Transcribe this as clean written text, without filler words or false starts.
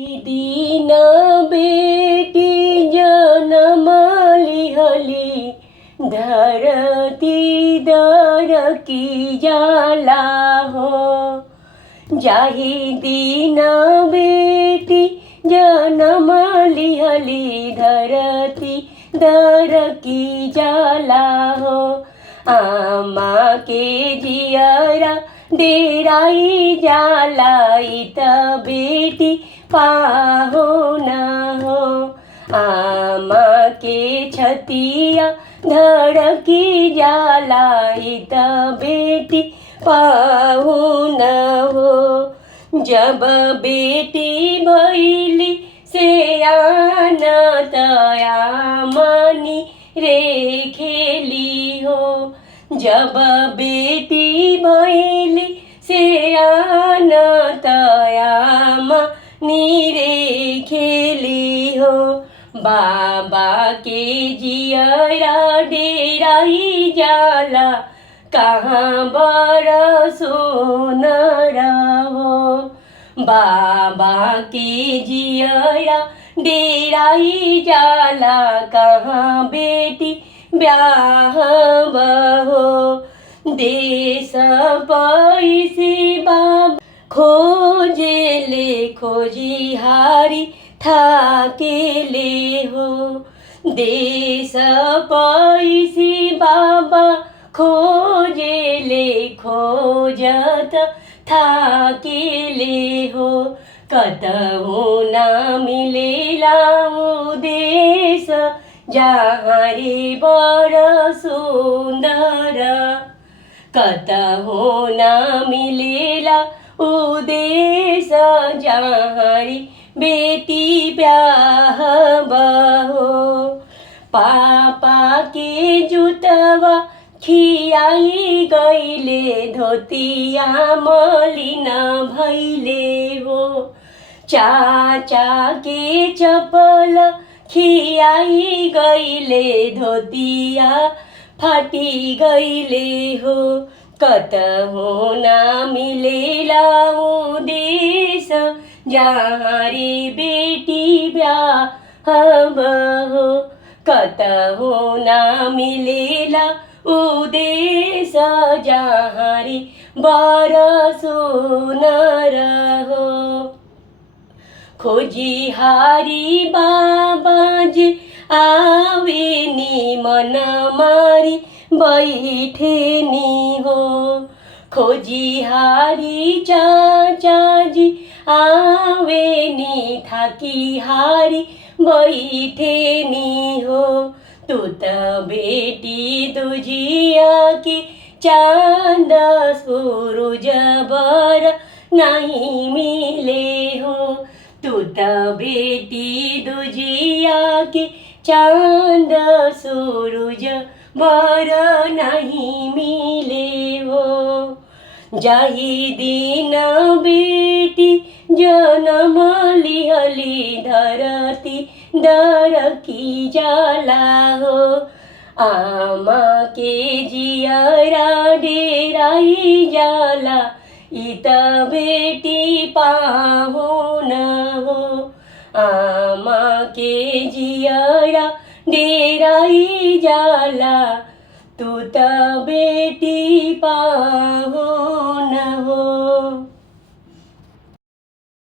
दीन बेटी जनम लिहली धरती दर की जाला हो। जाही दीन बेटी जनम लिहली धरती दर की जाला हो। आमा के जियरा डेराई जाला इत बेटी पाहो न हो। आमा के छतिया धड़की जाला इत बेटी पाहो न हो। जब बेटी भैली से आना तया मनी रे खेली हो। जब बेटी भैली से आना तया नीरे खेली हो। बाबा के जियरा डेराई जाला कहाँ बरसो न रहो। बाबा के जियरा डेराई जाला कहाँ बेटी ब्याह बहो। देश पैसी बाबा खोजे ले खोजी हारी थाके ले हो। देश पैसी बाबा खोजे ले खोजत थाके ले हो। कतहु ना मिलेला वो देश जहाँ रे बड़ सुंदर। कतहु ना मिलेला उदेश जहाँ बेटी ब्याह बहो। पापा के जुतवा खियाई गईले धोतिया मलिन भैले हो। चाचा के चपल खियाई गईले धोतिया फाटी गईले हो। कतहु ना मिलेला उदेश जहाँ रे बेटी ब्याह बहो। कतहु ना मिलेला उदेश जहाँ रे बरसो न रहो। खोजी हारी बाबा जे आवे नी मन मारी बैठे नी हो। खोजी हारी चाचा जी आवे नी थाकी हारी बैठे नी हो। तू त बेटी दुजिया की चांद सूरज बर नहीं मिले हो। तू त बेटी दुजिया की चांद सूरज बर नहीं मिले हो। जाही दिन बेटी जनम लिहली धरती दर की जाला हो। आमा के जियरा डेराई जाला इत बेटी पाहो न हो। आमा के जियरा डेराई जाला तू त बेटी पाहो न हो।